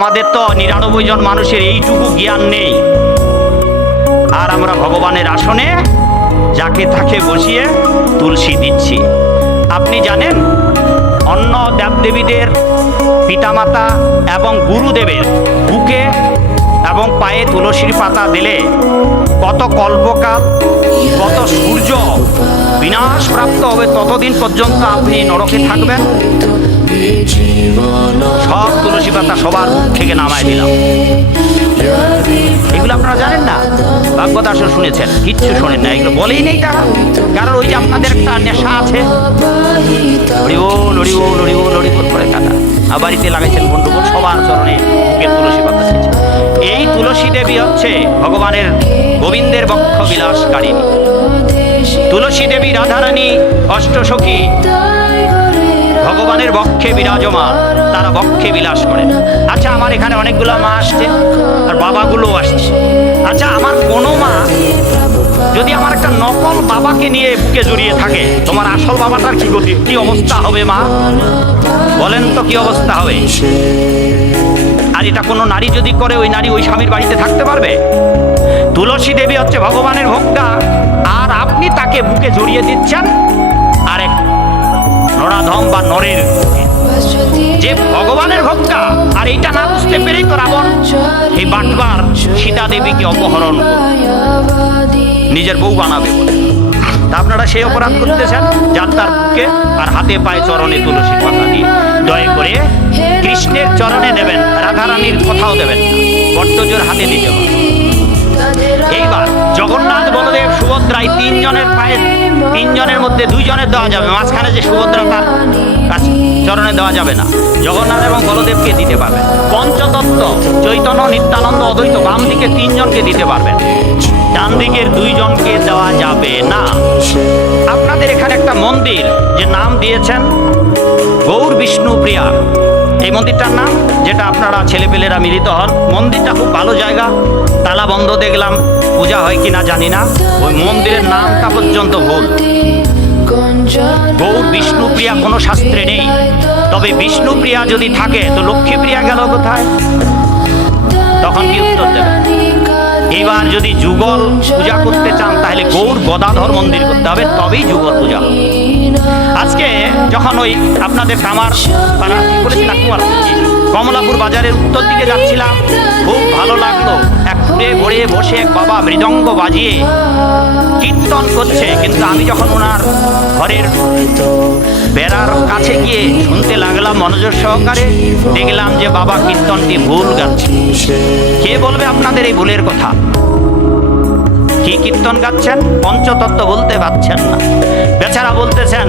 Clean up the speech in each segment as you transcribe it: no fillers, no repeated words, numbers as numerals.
আমাদের তো ৯৯ জন মানুষের এইটুকু জ্ঞান নেই, আর আমরা ভগবানের আসনে যাকে তাকে বসিয়ে তুলসী দিচ্ছি। আপনি জানেন অন্য দেবদেবীদের পিতামাতা এবং গুরুদেবের বুকে এবং পায়ে তুলসীর পাতা দিলে কত কল্পকাল, কত সূর্য বিনাশ প্রাপ্ত হবে, ততদিন পর্যন্ত আপনি নরকে থাকবেন। সব তুলসী পাতা সবার মুখ থেকে নামায় দিলাম। এগুলো আপনারা জানেন না, ভাগবত আসর শুনেছেন, কিচ্ছু শোনেন না, এগুলো বলেই নেই তারা। কারণ ওই যে আপনাদের একটা নেশা আছে, হরিবোল হরিবোল হরিবোল হরিবোল করে কাটা, আর বাড়িতে লাগাইছেন গন্ডগোল, সবার চরণে মুখে তুলসী পাতা ছিঁচে। এই তুলসী দেবী হচ্ছে ভগবানের গোবিন্দের বক্ষ বিলাসকারিণী। তুলসী দেবী রাধারানী অষ্টসখী ভগবানের বক্ষে বিরাজমান, তারা বক্ষে বিলাস করেন। আচ্ছা, আমার এখানে অনেকগুলো মা আসছে আর বাবাগুলো আসছে। আচ্ছা, আমার কোনো মা যদি আমার একটা নকল বাবাকে নিয়ে বুকে জড়িয়ে থাকে, তোমার আসল বাবাটার কি গতি, কি অবস্থা হবে মা? বলেন তো কি অবস্থা হবে? আর এটা কোনো নারী যদি করে, ওই নারী ওই স্বামীর বাড়িতে থাকতে পারবে? তুলসী দেবী হচ্ছে ভগবানের ভক্তা, আর আপনি তাকে বুকে জড়িয়ে দিচ্ছেন আরেক নরাধম বা নরের, যে ভগবানের ভক্তা। আর এইটা না বুঝতে পেরেই তো রাবণ এই বাটবার সীতা দেবীকে অপহরণ নিজের বউ বানাবে বলে। তা আপনারা সেই অপরাধ করতেছেন, যার তার বুকে আর হাতে পায়ে চরণে তুলসী পাতা দিয়ে। দয়া করে কৃষ্ণের চরণে দেবেন, রাধারানীর কথাও দেবেন, বট্টজোর হাতে দিতে হবে। এইবার জগন্নাথ, বলদেব, সুভদ্রা, এই তিনজনের পায়ে, তিনজনের মধ্যে দুইজনের দেওয়া যাবে, মাঝখানে যে সুভদ্রা তার কাছে চরণে দেওয়া যাবে না। জগন্নাথ এবং বলদেবকে দিতে পারবেন। পঞ্চতত্ত্ব চৈতন্য, নিত্যানন্দ, অদ্বৈত বাম দিকে তিনজনকে দিতে পারবেন, ডান দিকের দুইজনকে দেওয়া যাবে না। আপনাদের এখানে একটা মন্দির যে নাম দিয়েছেন গৌর বিষ্ণু প্রিয়া, এই মন্দিরটার নাম, যেটা আপনারা ছেলেপেলেরা মিলিত হন, মন্দিরটা খুব ভালো জায়গা, তালা বন্ধ দেখলাম, পূজা হয় কিনা জানি না, ওই মন্দিরের নামটা পর্যন্ত ভুল। গৌর বিষ্ণুপ্রিয়া কোনো শাস্ত্রে নেই, তবে বিষ্ণুপ্রিয়া যদি থাকে তো লক্ষ্মীপ্রিয়া গেল কোথায়? তখন কি উত্তর দেবে? এবার যদি যুগল পূজা করতে চান তাহলে গৌর গদাধর মন্দির করতে হবে, তবেই যুগল পূজা হবে। আজকে যখন ওই আপনাদের কামার কমলাপুর বাজারের উত্তর দিকে যাচ্ছিলাম, খুব ভালো লাগলো। এক ঘুরে ঘুরে বসে এক বাবা মৃদঙ্গ বাজিয়ে কীর্তন করছে, কিন্তু আমি যখন ওনার ঘরের বেড়ার কাছে গিয়ে শুনতে লাগলাম মনোযোগ সহকারে, দেখলাম যে বাবা কীর্তনটি ভুল গাচ্ছে। কে বলবে আপনাদের এই ভুলের কথা? কি কীর্তন গাচ্ছেন? পঞ্চতত্ত্ব বলতে পারছেন না। বেচারা বলতেছেন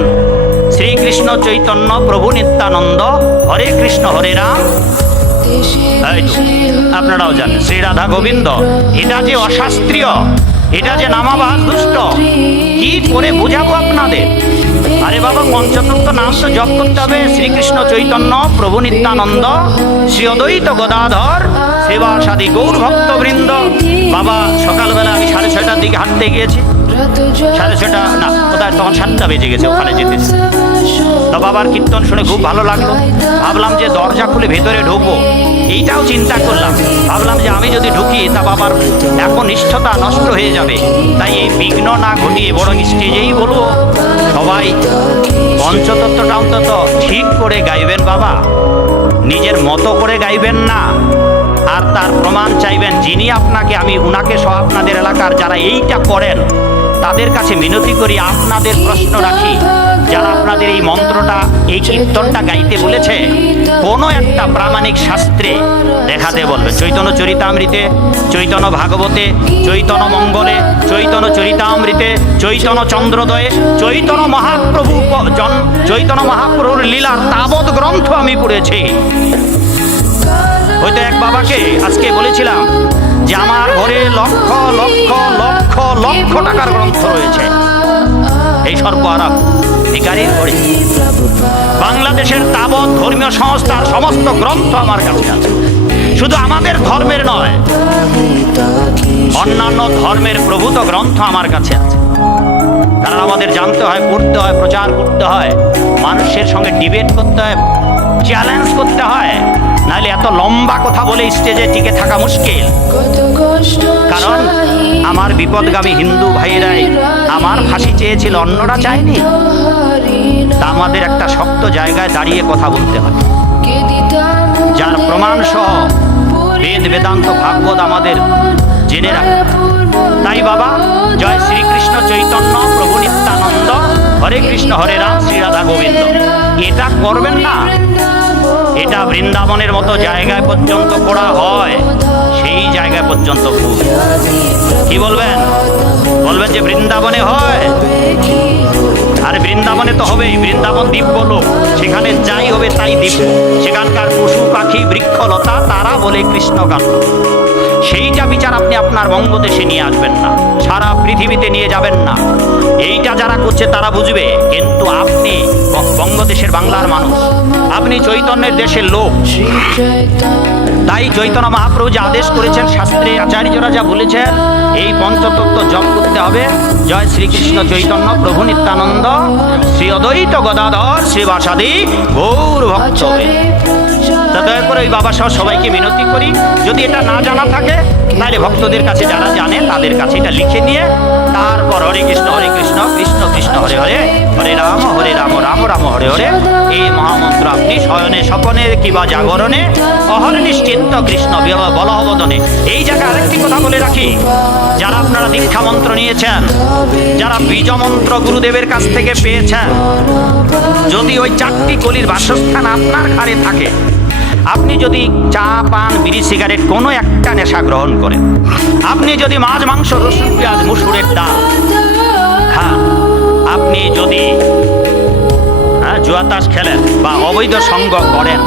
শ্রীকৃষ্ণ চৈতন্য প্রভু নিত্যানন্দ, হরে কৃষ্ণ হরে রাম। আপনারাও জানেন শ্রী রাধা গোবিন্দ। এটা যে অশাস্ত্রীয়, এটা যে নামাবাস দুষ্ট, কি করে বোঝাবো আপনাদের? আরে বাবা, পঞ্চতত্ত্ব নাম তো জপ করতে হবে। শ্রীকৃষ্ণ চৈতন্য প্রভু নিত্যানন্দ শ্রী অদ্বৈত গদাধর সেবাসাদী গৌর ভক্তবৃন্দ। বাবা সকালবেলা আমি 6:30টার দিকে হাঁটতে গিয়েছি, 6:30 না কোথায়, তখন 7টা বেজে গেছে ওখানে যেতে। তো বাবার কীর্তন শুনে খুব ভালো লাগলো। ভাবলাম যে দরজা খুলে ভেতরে ঢুকবো, এইটাও চিন্তা করলাম। ভাবলাম যে আমি যদি ঢুকি তা বাবার একনিষ্ঠতা নষ্ট হয়ে যাবে, তাই এই বিঘ্ন না ঘটিয়ে বরং স্টেজেই বলবো, সবাই পঞ্চতত্ত্বটা অন্তত ঠিক করে গাইবেন বাবা, নিজের মতো করে গাইবেন না। আর তার প্রমাণ চাইবেন যিনি আপনাকে, আমি উনাকে সহ আপনাদের এলাকার যারা এইটা করেন তাদের কাছে মিনতি করি, আপনাদের প্রশ্ন রাখি, যারা আপনাদের এই মন্ত্রটা, এই কীর্তনটা গাইতে বলেছে, কোনো একটা প্রামাণিক শাস্ত্রে দেখাতে বলবে। চৈতন্য চরিতামৃতে, চৈতন্য ভাগবতে, চৈতন্য মঙ্গলে, চৈতন্য চরিতামৃতে, চৈতন্য চন্দ্রোদয়ে, চৈতন্য মহাপ্রভুর লীলার তাবৎ গ্রন্থ আমি পড়েছি। হয়তো এক বাবাকে আজকে বলেছিলাম যে আমার ঘরে লক্ষ লক্ষ লক্ষ লক্ষ টাকার গ্রন্থ রয়েছে, এই সর্ব আরব ভিখারির ঘরে। বাংলাদেশের তাবৎ ধর্মীয় সংস্থার সমস্ত গ্রন্থ আমার কাছে আছে, শুধু আমাদের ধর্মের নয়, অন্যান্য ধর্মের প্রভূত গ্রন্থ আমার কাছে আছে। কারণ আমাদের জানতে হয়, পড়তে হয়, প্রচার করতে হয়, মানুষের সঙ্গে ডিবেট করতে হয়, চ্যালেঞ্জ করতে হয়, নাহলে এত লম্বা কথা বলে স্টেজে টিকে থাকা মুশকিল। কারণ আমার বিপদগামী হিন্দু ভাইয়েরাই আমার ফাঁসি চেয়েছিল, অন্যরা চায়নি। তা আমাদের একটা শক্ত জায়গায় দাঁড়িয়ে কথা বলতে হয়, যার প্রমাণ সহ বেদ বেদান্ত ভাগবত আমাদের জেনে রাখে। তাই বাবা, জয় শ্রীকৃষ্ণ চৈতন্য প্রভু নিত্যানন্দ, হরে কৃষ্ণ হরে রাম শ্রী রাধা গোবিন্দ, এটা করবেন না। এটা বৃন্দাবনের মতো জায়গায় পর্যন্ত করা হয়, সেই জায়গায় পর্যন্ত ভুল। কি বলবেন? বলবেন যে বৃন্দাবনে হয়, আর বৃন্দাবনে তো হবেই, বৃন্দাবন দিব্য লোক, সেখানে যাই হবে তাই দিব্য। সেখানকার পশু পাখি বৃক্ষলতা তারা বলে কৃষ্ণ গান, সেইটা বিচার আপনি আপনার বঙ্গদেশে নিয়ে আসবেন না, সারা পৃথিবীতে নিয়ে যাবেন না। এইটা যারা করছে তারা বুঝবে, কিন্তু আপনি বঙ্গদেশের বাংলার মানুষ, আপনি চৈতন্যের দেশের লোক। তাই চৈতন্য মহাপ্রভু যে আদেশ করেছেন, শাস্ত্রে আচার্যরা যা বলেছেন, এই পঞ্চতত্ত্ব জপ করতে হবে। জয় শ্রীকৃষ্ণ চৈতন্য প্রভু নিত্যানন্দ, শ্রী অদ্বৈত গদাধর শ্রীবাসাদি গৌর ভক্ত। দয়া করে ওই বাবা সহ সবাইকে মিনতি করি, যদি এটা না জানা থাকে তাহলে ভক্তদের কাছে, যারা জানে তাদের কাছে এটা লিখে নিয়ে তারপর হরে কৃষ্ণ কৃষ্ণ কৃষ্ণ হরে হরে, হরে রাম রাম রাম হরে হরে, এই মহামন্ত্র আপনি শয়নে স্বপনে কিংবা জাগরণে অহর্নিশ্চিন্ত কৃষ্ণ বলহবদনে। এই জায়গায় আরেকটি কথা বলে রাখি, যারা আপনারা দীক্ষা মন্ত্র নিয়েছেন, যারা বীজ মন্ত্র গুরুদেবের কাছ থেকে পেয়েছেন, যদি ওই 4টি কলির বাসস্থান আপনার ঘাড়ে থাকে, আপনি যদি চা পান বিড়ি সিগারেট কোনো একটা নেশা গ্রহণ করেন, আপনি যদি মাছ মাংস রসুন পেঁয়াজ মুসুরের ডাল খান, আপনি যদি জুয়া তাস খেলেন বা অবৈধ সঙ্গ করেন,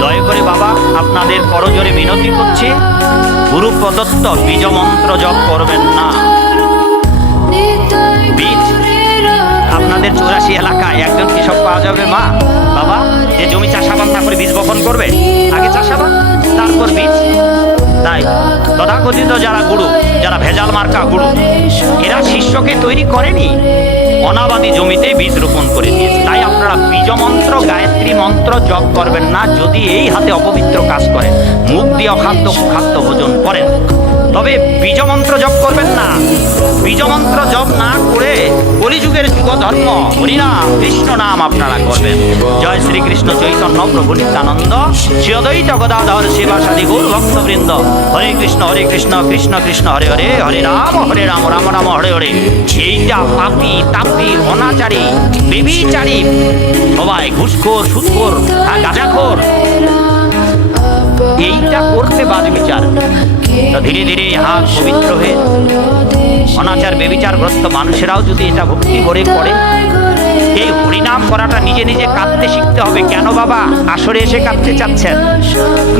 দয়া করে বাবা আপনাদের করজোরে মিনতি করছি, গুরু প্রদত্ত বীজ মন্ত্র জপ করবেন না। বীজ আপনাদের 84 এলাকায় একজন কৃষক পাওয়া যাবে মা বাবা, যে জমি চাষাবাদ না করে বীজ বপন করবে, আগে চাষাবাদ তারপর বীজ। তাই তথাকথিত যারা গুরু, যারা ভেজাল মার্কা গুরু, এরা শিষ্যকে তৈরি করেনি, অনাবাদী জমিতে বীজ রোপণ করে দিয়েছে। তাই আপনারা বীজ মন্ত্র গায়ত্রী মন্ত্র জপ করবেন না, যদি এই হাতে অপবিত্র কাজ করেন, মুখ দিয়ে অখাদ্য কুখাদ্য ভোজন করেন, তবে বীজ মন্ত্র জপ করবেন না। বীজ মন্ত্র জপ না করে কলিযুগের যুগ ধর্ম হরিনাম কৃষ্ণ নাম আপনারা করবেন। জয় শ্রীকৃষ্ণ চৈতন্য প্রভু নিত্যানন্দ, শ্রী অদ্বৈত গদাধর শিবাসাদি গৌর ভক্তবৃন্দ, হরে কৃষ্ণ কৃষ্ণ কৃষ্ণ হরে হরে, হরে রাম রাম রাম হরে হরে। এইটা পাপী তাপী অনাচারী বেবিচারী সবাই, ঘুষখোর সুদখোর গাঁজাখোর, এইটা করতে বাদ বিচার। ধীরে ধীরে হাত পবিত্র হয়ে অনাচার বেবিচারগ্রস্ত মানুষেরাও যদি এটা ভক্তি ভরে করে, এই হরিনাম করাটা নিজে নিজে কাঁদতে শিখতে হবে। কেন বাবা আসরে এসে কাঁদতে চাচ্ছেন?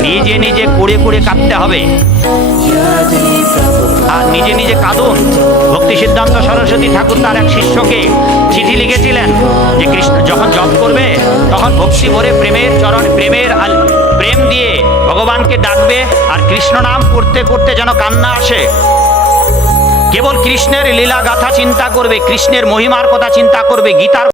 নিজে নিজে করে করে কাঁদতে হবে, আর নিজে নিজে কাঁদুন। ভক্তি সিদ্ধান্ত সরস্বতী ঠাকুর তার এক শিষ্যকে চিঠি লিখেছিলেন যে কৃষ্ণ যখন জপ করবে তখন ভক্তি ভরে প্রেমের চরণ প্রেম দিয়ে ভগবানকে ডাকবে, আর কৃষ্ণ নাম করতে করতে যেন কান্না আসে। কেবল কৃষ্ণের লীলা গাথা চিন্তা করবে, কৃষ্ণের মহিমার কথা চিন্তা করবে, গীতার